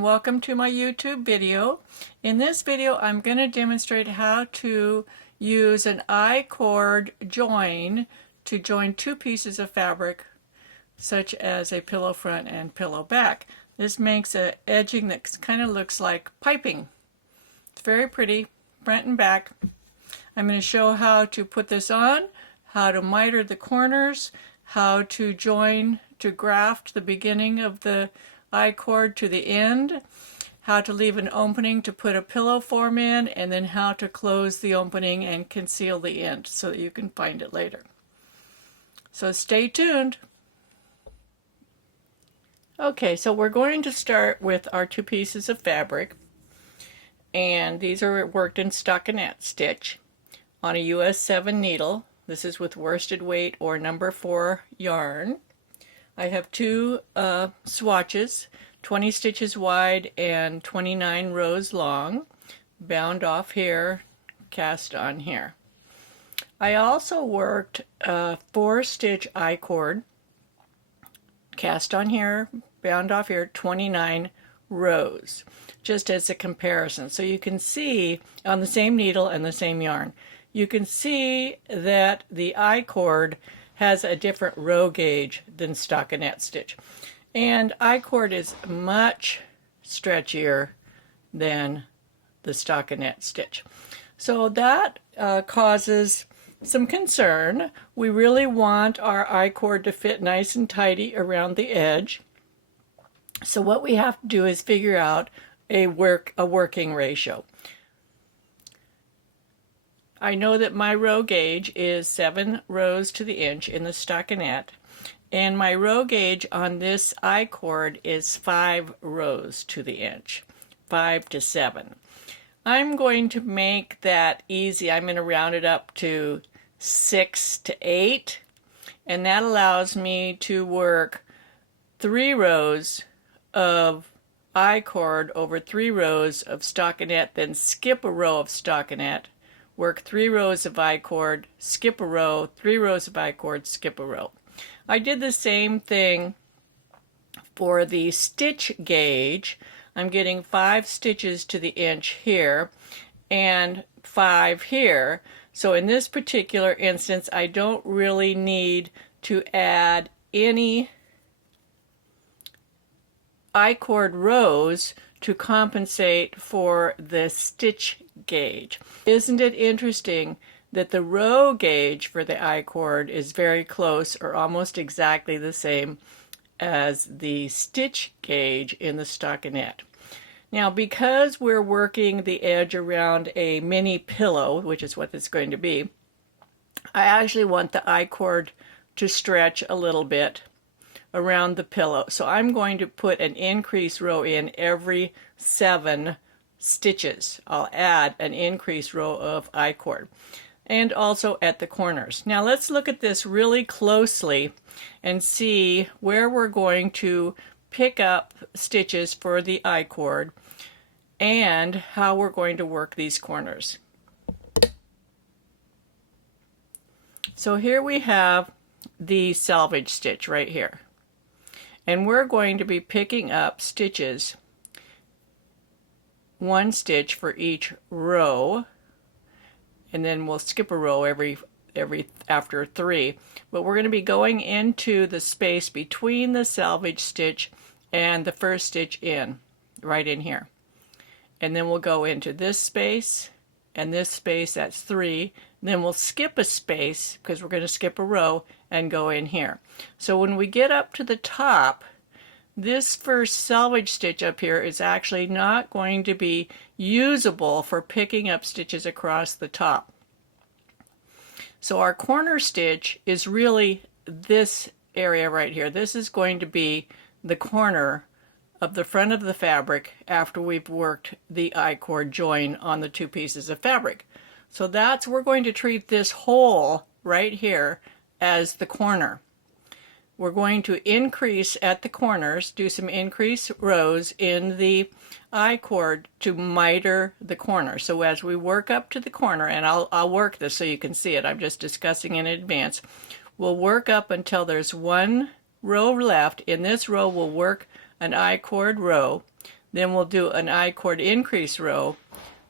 and welcome to my YouTube video. In this video I'm going to demonstrate how to use an I-cord join to join two pieces of fabric such as a pillow front and pillow back. This makes an edging that kind of looks like piping. It's very pretty, front and back. I'm going to show how to put this on, how to miter the corners, how to join to graft the beginning of the I-cord to the end, how to leave an opening to put a pillow form in, and then how to close the opening and conceal the end so that you can find it later. So stay tuned. Okay, so we're going to start with our two pieces of fabric, and these are worked in stockinette stitch on a US 7 needle. This is with worsted weight or number 4 yarn. I have two swatches, 20 stitches wide and 29 rows long, bound off here, cast on here. I also worked a 4-stitch I-cord, cast on here, bound off here, 29 rows, just as a comparison. So you can see on the same needle and the same yarn, you can see that the I-cord has a different row gauge than stockinette stitch. And I-cord is much stretchier than the stockinette stitch. So that causes some concern. We really want our I-cord to fit nice and tidy around the edge. So what we have to do is figure out a working ratio. I know that my row gauge is 7 rows to the inch in the stockinette, and my row gauge on this I-cord is 5 rows to the inch, 5 to 7. I'm going to make that easy. I'm going to round it up to 6 to 8, and that allows me to work 3 rows of I-cord over 3 rows of stockinette, then skip a row of stockinette, work 3 rows of I-cord, skip a row, 3 rows of I-cord, skip a row. I did the same thing for the stitch gauge. I'm getting 5 stitches to the inch here and 5 here. So in this particular instance, I don't really need to add any I-cord rows to compensate for the stitch gauge. Isn't it interesting that the row gauge for the I-cord is very close or almost exactly the same as the stitch gauge in the stockinette? Now, because we're working the edge around a mini pillow, which is what it's going to be, I actually want the I-cord to stretch a little bit around the pillow. So I'm going to put an increase row in every 7 stitches. I'll add an increased row of I-cord, and also at the corners. Now let's look at this really closely and see where we're going to pick up stitches for the I-cord and how we're going to work these corners. So here we have the selvage stitch right here. And we're going to be picking up stitches, 1 stitch for each row, and then we'll skip a row every after 3. But we're going to be going into the space between the selvage stitch and the first stitch in, right in here. And then we'll go into this space and this space, that's 3. Then we'll skip a space because we're going to skip a row and go in here. So when we get up to the top, this first selvage stitch up here is actually not going to be usable for picking up stitches across the top. So our corner stitch is really this area right here. This is going to be the corner of the front of the fabric after we've worked the I-cord join on the two pieces of fabric. So we're going to treat this hole right here as the corner. We're going to increase at the corners, do some increase rows in the I-cord to miter the corner. So as we work up to the corner, and I'll work this so you can see it, I'm just discussing in advance, we'll work up until there's 1 row left. In this row we'll work an I-cord row, Then we'll do an I-cord increase row,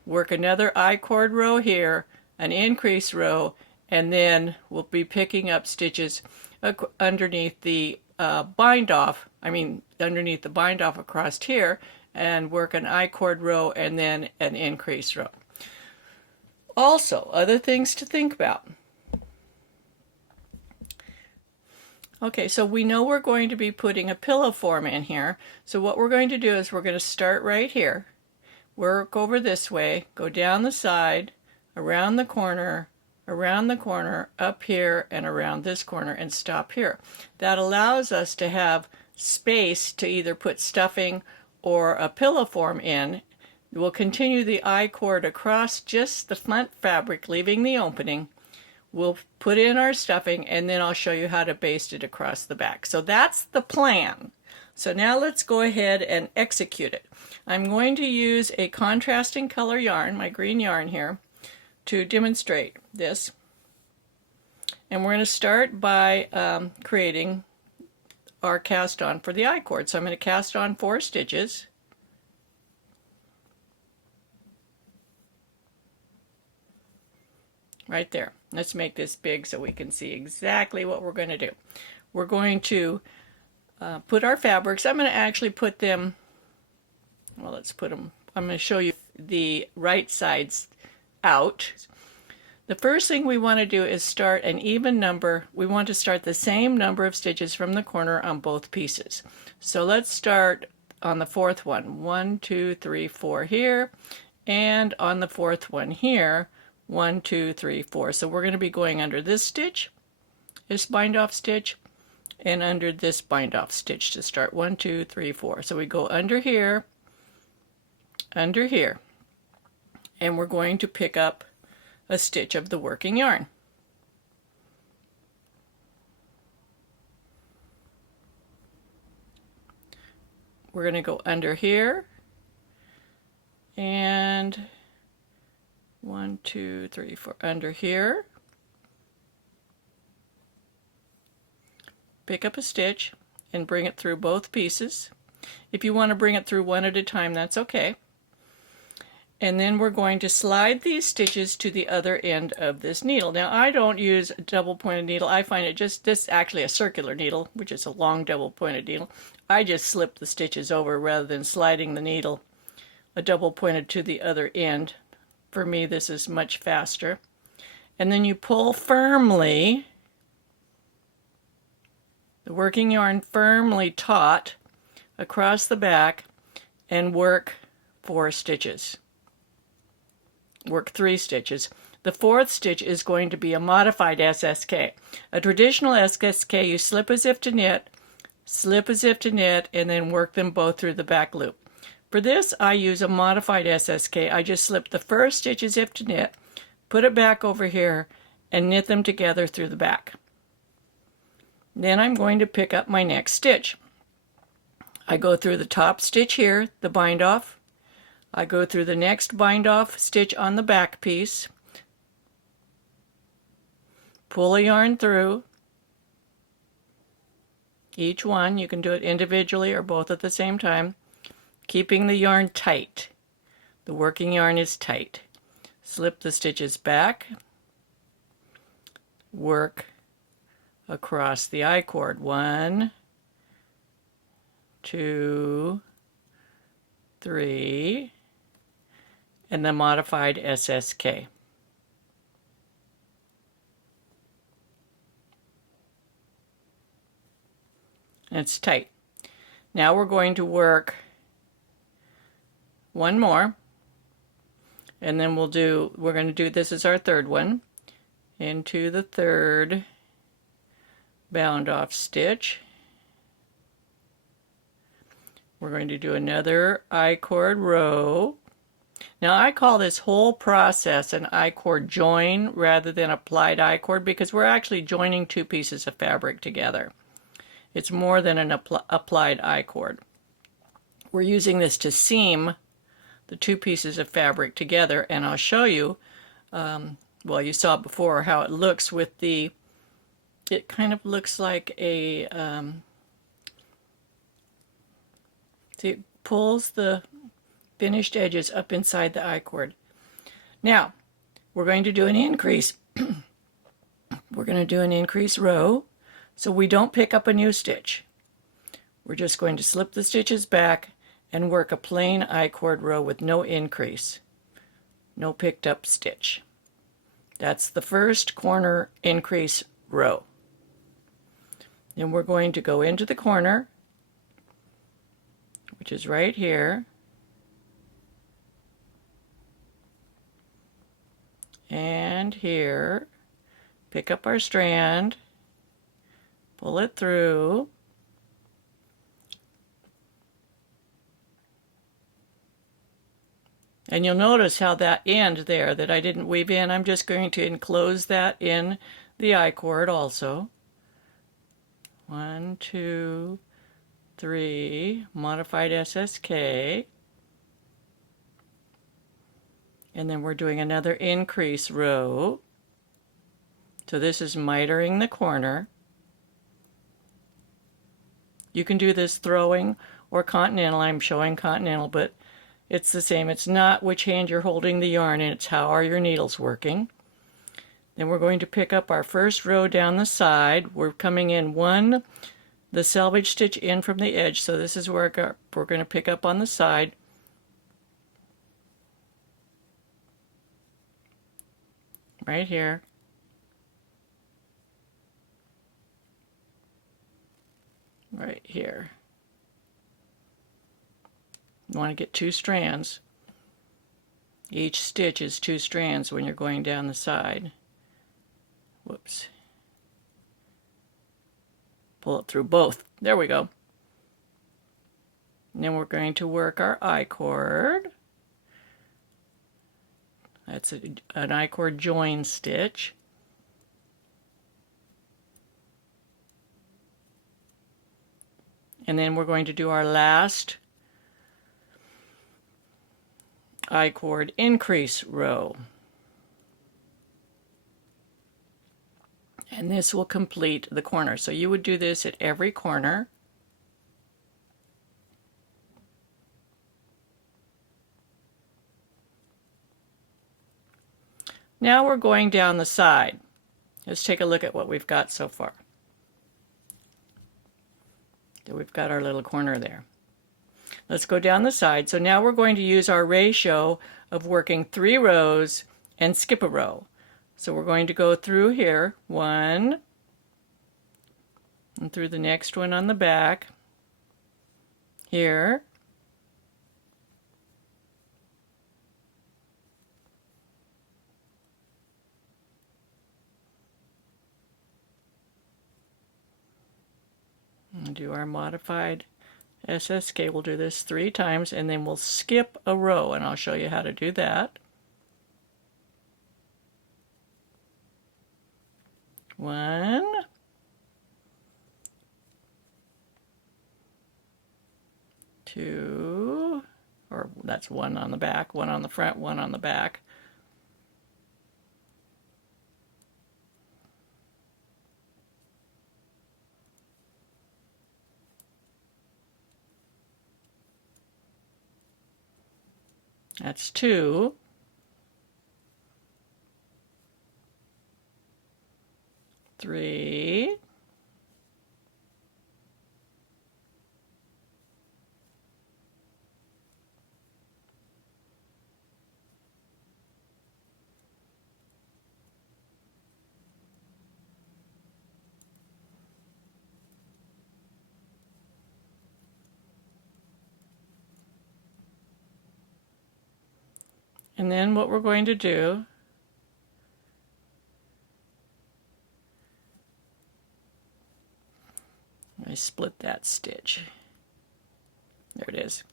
work another I-cord row here, an increase row, and then we'll be picking up stitches underneath the bind off across here, and work an I-cord row and then an increase row. Also, other things to think about. Okay, so we know we're going to be putting a pillow form in here. So what we're going to do is we're going to start right here, work over this way, go down the side, around the corner, up here, and around this corner, and stop here. That allows us to have space to either put stuffing or a pillow form in. We'll continue the I-cord across just the front fabric, leaving the opening. We'll put in our stuffing, and then I'll show you how to baste it across the back. So that's the plan. So now let's go ahead and execute it. I'm going to use a contrasting color yarn, my green yarn here, to demonstrate this. And we're going to start by creating our cast on for the I-cord. So I'm going to cast on 4 stitches. Right there. Let's make this big so we can see exactly what we're going to do. We're going to put our fabrics. I'm going to actually put them, well, let's put them, I'm going to show you the right sides out. The first thing we want to do is start an even number. We want to start the same number of stitches from the corner on both pieces. So let's start on the 4th one. 1, 2, 3, 4 here, and on the 4th one here, 1, 2, 3, 4. So we're going to be going under this stitch, this bind off stitch, and under this bind off stitch to start. 1, 2, 3, 4. So we go under here, and we're going to pick up a stitch of the working yarn. We're going to go under here, and 1, 2, 3, 4, under here, pick up a stitch and bring it through both pieces. If you want to bring it through one at a time, that's okay. And then we're going to slide these stitches to the other end of this needle. Now I don't use a double pointed needle. I find it just, this actually a circular needle, which is a long double pointed needle. I just slip the stitches over rather than sliding the needle a double pointed to the other end. For me, this is much faster. And then you pull firmly, the working yarn firmly taut across the back, and work 4 stitches. Work 3 stitches. The 4th stitch is going to be a modified SSK. A traditional SSK, you slip as if to knit, and then work them both through the back loop. For this, I use a modified SSK. I just slip the first stitch as if to knit, put it back over here, and knit them together through the back. Then I'm going to pick up my next stitch. I go through the top stitch here, the bind off. I go through the next bind off stitch on the back piece, pull a yarn through each one. You can do it individually or both at the same time, keeping the yarn tight. The working yarn is tight. Slip the stitches back, work across the I-cord. 1, 2, 3, and the modified SSK. And it's tight. Now we're going to work one more, and then we're going to do, this is our 3rd one, into the 3rd bound off stitch. We're going to do another I-cord row. Now I call this whole process an I-cord join rather than applied I-cord, because we're actually joining 2 pieces of fabric together. It's more than an applied I-cord. We're using this to seam the 2 pieces of fabric together, and I'll show you, well, you saw before how it looks with the, it kind of looks like a, see, it pulls the finished edges up inside the I-cord. Now, we're going to do an increase. We're going to do an increase row, so we don't pick up a new stitch. We're just going to slip the stitches back and work a plain I-cord row with no increase, no picked up stitch. That's the first corner increase row. Then we're going to go into the corner, which is right here, and here, pick up our strand, pull it through, and you'll notice how that end there that I didn't weave in, I'm just going to enclose that in the I-cord also. 1, 2, 3, modified SSK. And then we're doing another increase row. So this is mitering the corner. You can do this throwing or continental. I'm showing continental, but it's the same. It's not which hand you're holding the yarn in, it's how are your needles working. Then we're going to pick up our first row down the side. We're coming in the selvage stitch in from the edge, so this is where we're going to pick up on the side. Right here. Right here. You want to get 2 strands. Each stitch is 2 strands when you're going down the side. Whoops. Pull it through both. There we go. And then we're going to work our I-cord. That's an I-cord join stitch. And then we're going to do our last I-cord increase row. And this will complete the corner. So you would do this at every corner. Now we're going down the side. Let's take a look at what we've got so far. So we've got our little corner there. Let's go down the side. So now we're going to use our ratio of working 3 rows and skip a row. So we're going to go through here, 1, and through the next one on the back, here, and do our modified SSK. We'll do this 3 times and then we'll skip a row, and I'll show you how to do that. 1, 2, or that's 1 on the back, 1 on the front, 1 on the back. That's 2. 3. And then what we're going to do I split that stitch. There it is.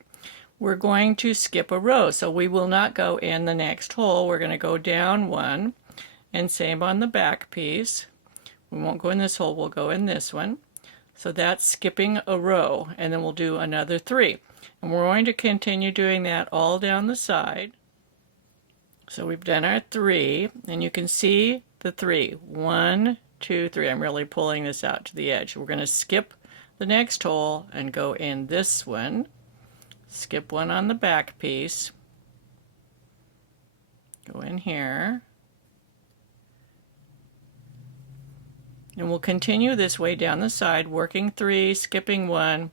We're going to skip a row, so we will not go in the next hole. We're going to go down 1, and same on the back piece. We won't go in this hole, we'll go in this one. So that's skipping a row, and then we'll do another 3. And we're going to continue doing that all down the side. So we've done our 3, and you can see the 3. 1, 2, 3. I'm really pulling this out to the edge. We're going to skip the next hole and go in this one. skip one on the back piece, go in here, and we'll continue this way down the side, working 3, skipping 1,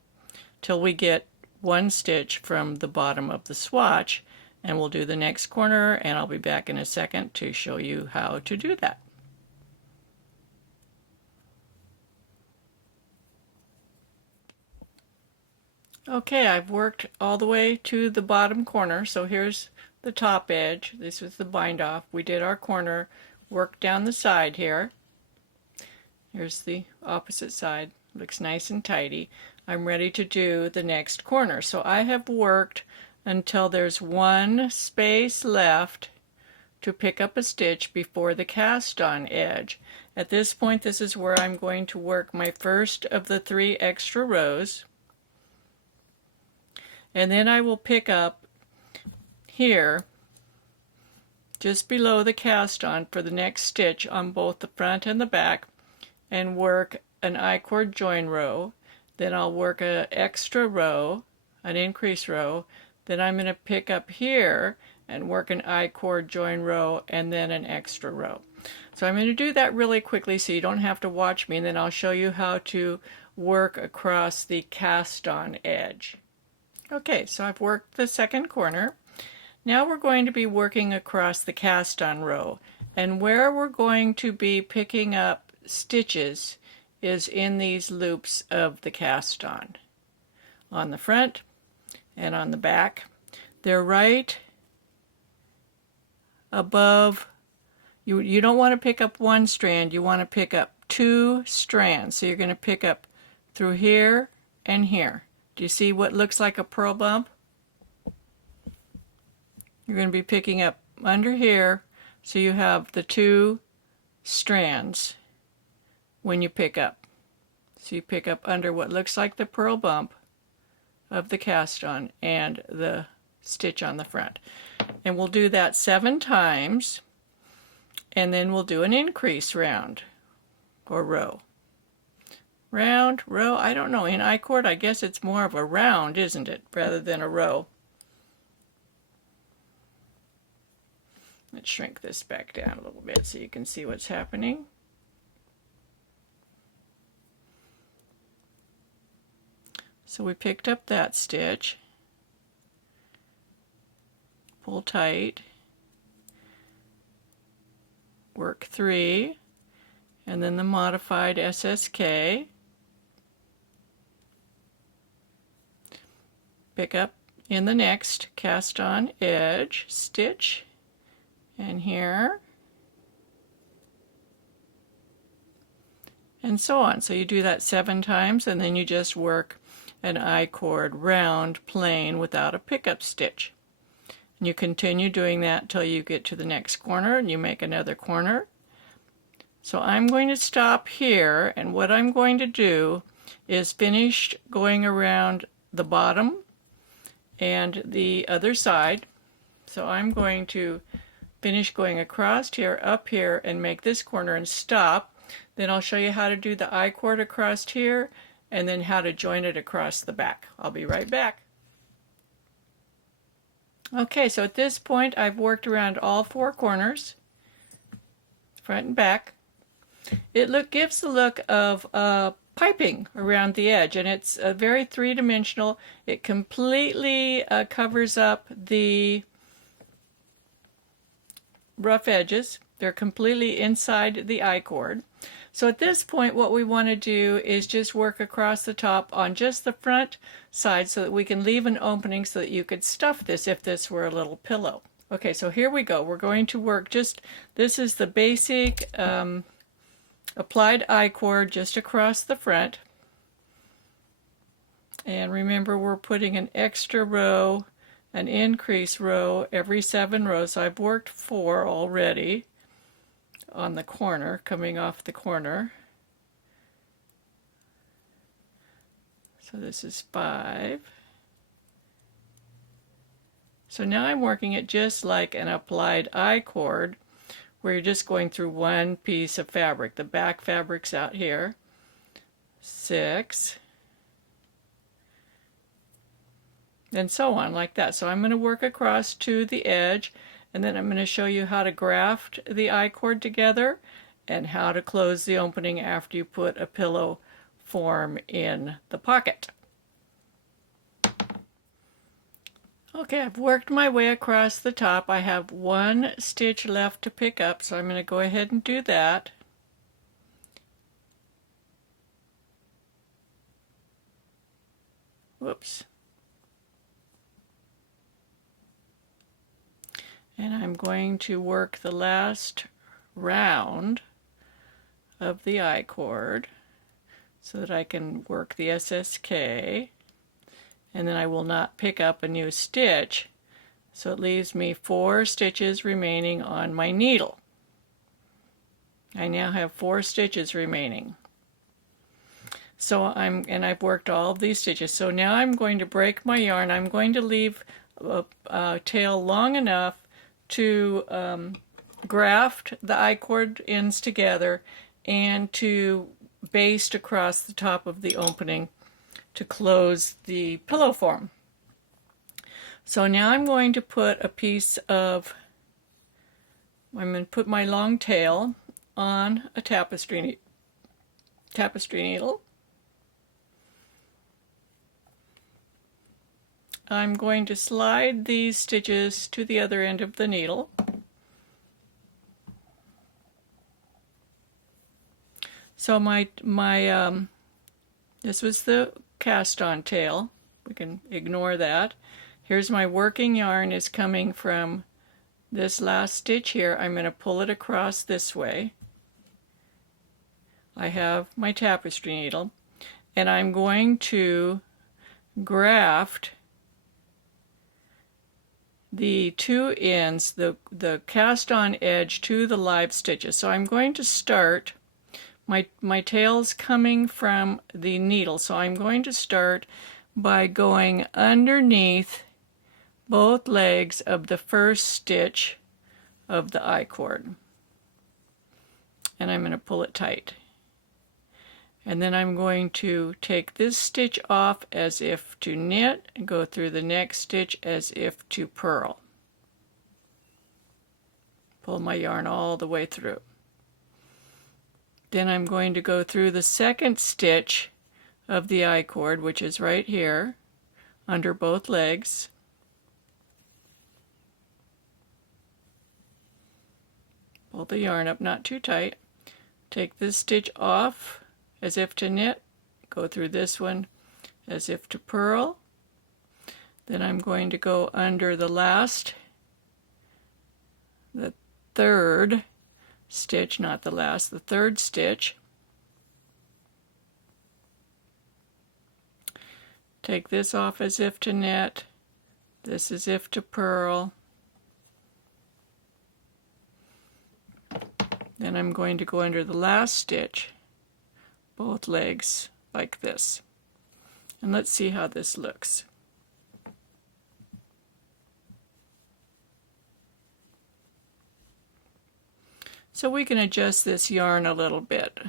till we get 1 stitch from the bottom of the swatch, and we'll do the next corner, and I'll be back in a second to show you how to do that. Okay, I've worked all the way to the bottom corner, so here's the top edge. This was the bind off. We did our corner, worked down the side here. Here's the opposite side. Looks nice and tidy. I'm ready to do the next corner. So I have worked until there's 1 space left to pick up a stitch before the cast on edge. At this point, this is where I'm going to work my first of the 3 extra rows. And then I will pick up here just below the cast on for the next stitch on both the front and the back, and work an I-cord join row. Then I'll work an extra row, an increase row. Then I'm going to pick up here and work an I-cord join row and then an extra row. So I'm going to do that really quickly so you don't have to watch me, and then I'll show you how to work across the cast on edge. Okay, so I've worked the second corner. Now we're going to be working across the cast on row, and where we're going to be picking up stitches is in these loops of the cast on the front and on the back. They're right above. You don't want to pick up 1 strand, you want to pick up 2 strands. So you're going to pick up through here and here. Do you see what looks like a purl bump? You're going to be picking up under here, so you have the 2 strands when you pick up. So you pick up under what looks like the purl bump of the cast on and the stitch on the front. And we'll do that 7 times, and then we'll do an increase round or row. Round, row, I don't know. In I-cord, I guess it's more of a round, isn't it, rather than a row. Let's shrink this back down a little bit so you can see what's happening. So we picked up that stitch, pull tight, work 3, and then the modified SSK, pick up in the next cast on edge stitch, and here, and so on. So you do that 7 times, and then you just work an I-cord round plain without a pickup stitch. And you continue doing that until you get to the next corner, and you make another corner. So I'm going to stop here, and what I'm going to do is finish going around the bottom and the other side. So I'm going to finish going across here, up here, and make this corner and stop. Then I'll show you how to do the I-cord across here, and then how to join it across the back. I'll be right back. Okay, so at this point I've worked around all 4 corners, front and back. It gives the look of piping around the edge, and it's very 3-dimensional. It completely covers up the rough edges. They're completely inside the I-cord. So at this point, what we want to do is just work across the top on just the front side so that we can leave an opening so that you could stuff this if this were a little pillow. Okay, so here we go. We're going to work this is the basic applied I-cord just across the front. And remember, we're putting an extra row, an increase row every 7 rows. So I've worked 4 already on the corner, coming off the corner. So this is 5. So now I'm working it just like an applied I-cord, where you're just going through one piece of fabric. The back fabric's out here. 6. and so on like that. So I'm going to work across to the edge, and then I'm going to show you how to graft the I-cord together and how to close the opening after you put a pillow form in the pocket. Okay, I've worked my way across the top. I have one stitch left to pick up, so I'm going to go ahead and do that. Whoops. And I'm going to work the last round of the I-cord so that I can work the SSK, and then I will not pick up a new stitch, so it leaves me 4 stitches remaining on my needle. I now have 4 stitches remaining. So I've worked all of these stitches. So now I'm going to break my yarn. I'm going to leave a tail long enough to graft the I-cord ends together and to baste across the top of the opening to close the pillow form. So now I'm going to put I'm going to put my long tail on a tapestry needle. I'm going to slide these stitches to the other end of the needle. So this was the cast on tail. We can ignore that. Here's my working yarn is coming from this last stitch here. I'm going to pull it across this way. I have my tapestry needle, and I'm going to graft the 2 ends, the cast on edge to the live stitches. So I'm going to start, my tail's coming from the needle, so I'm going to start by going underneath both legs of the first stitch of the I-cord. And I'm going to pull it tight. And then I'm going to take this stitch off as if to knit and go through the next stitch as if to purl. Pull my yarn all the way through. Then I'm going to go through the second stitch of the I-cord, which is right here under both legs. Pull the yarn up not too tight. Take this stitch off as if to knit, go through this one as if to purl. Then I'm going to go under the third stitch, not the last, the third stitch. Take this off as if to knit, this as if to purl. Then I'm going to go under the last stitch, both legs like this. And let's see how this looks. So we can adjust this yarn a little bit.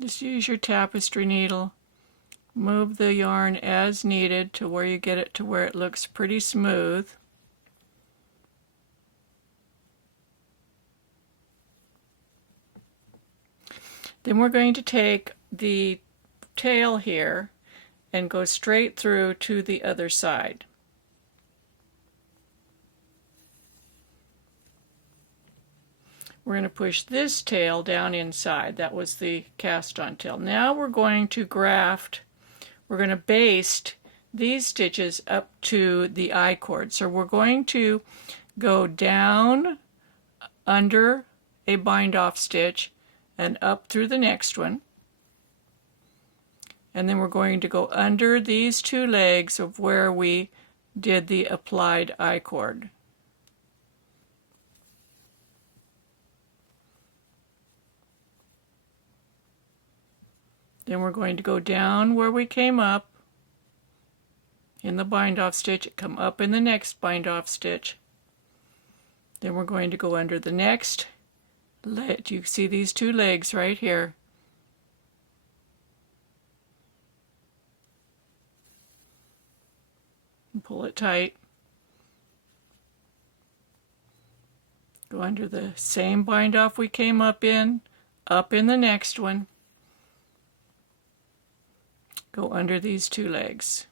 Just use your tapestry needle. Move the yarn as needed to where you get it to where it looks pretty smooth. Then we're going to take the tail here and go straight through to the other side. We're going to push this tail down inside. That was the cast on tail. Now we're going to graft, we're going to baste these stitches up to the I-cord. So we're going to go down under a bind off stitch and up through the next one. And then we're going to go under these 2 legs of where we did the applied I-cord. Then we're going to go down where we came up in the bind off stitch, come up in the next bind off stitch. Then we're going to go under the next leg. You see these two legs right here. And pull it tight. Go under the same bind off we came up in the next one. Go under these two legs.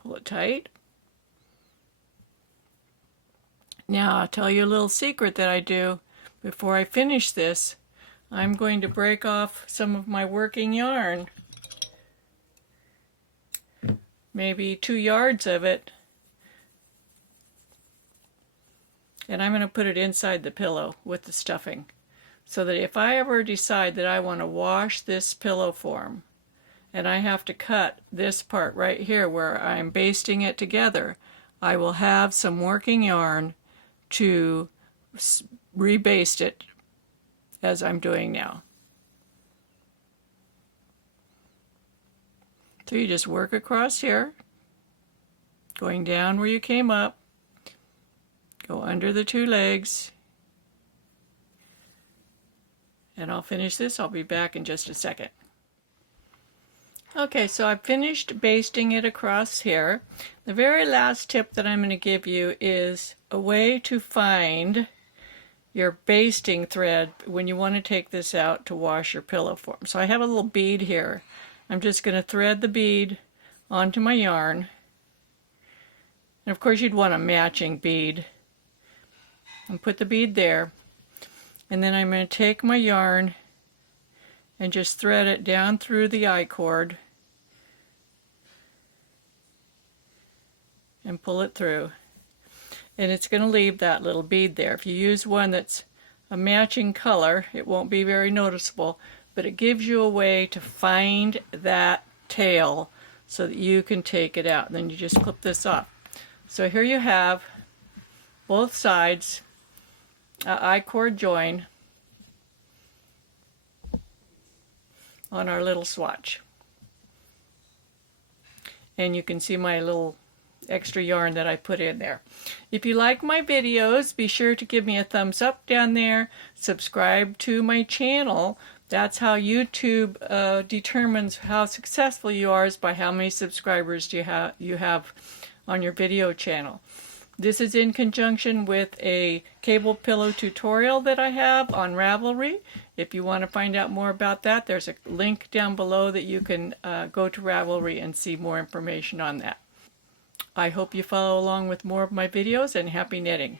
Pull it tight. Now I'll tell you a little secret that I do before I finish this. I'm going to break off some of my working yarn, maybe 2 yards of it, and I'm going to put it inside the pillow with the stuffing, so that if I ever decide that I want to wash this pillow form and I have to cut this part right here where I'm basting it together, I will have some working yarn to rebaste it as I'm doing now. So you just work across here, going down where you came up, go under the two legs, and I'll finish this. I'll be back in just a second. Okay, so I've finished basting it across here. The very last tip that I'm going to give you is a way to find your basting thread when you want to take this out to wash your pillow form. So I have a little bead here. I'm just going to thread the bead onto my yarn. And of course you'd want a matching bead. And put the bead there. And then I'm going to take my yarn and just thread it down through the I-cord and pull it through. And it's going to leave that little bead there. If you use one that's a matching color, it won't be very noticeable, but it gives you a way to find that tail so that you can take it out. And then you just clip this off. So here you have both sides, I-cord join on our little swatch. And you can see my little extra yarn that I put in there. If you like my videos, be sure to give me a thumbs up down there. Subscribe to my channel. That's how YouTube determines how successful you are, is by how many subscribers you have on your video channel. This is in conjunction with a cable pillow tutorial that I have on Ravelry. If you want to find out more about that, there's a link down below that you can go to Ravelry and see more information on that. I hope you follow along with more of my videos, and happy knitting.